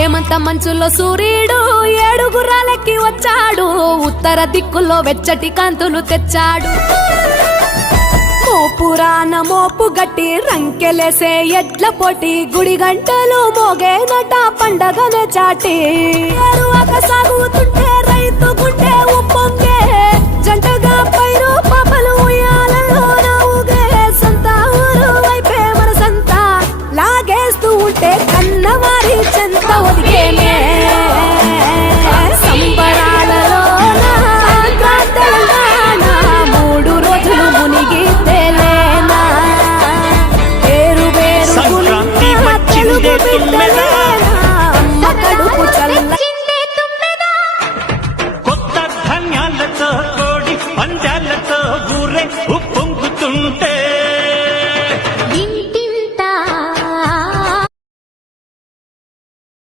హేమంత మంచుల్లో సూర్యుడు ఏడుగురాలెక్కి వచ్చాడు ఉత్తర దిక్కుల్లో వెచ్చటి కాంతులు తెచ్చాడు పురాణ మోపు గట్టి రంకెలేసే ఎడ్ల పోటీ గుడి గంటలు మోగేనట పండగనే చాటి సాగుతుంటే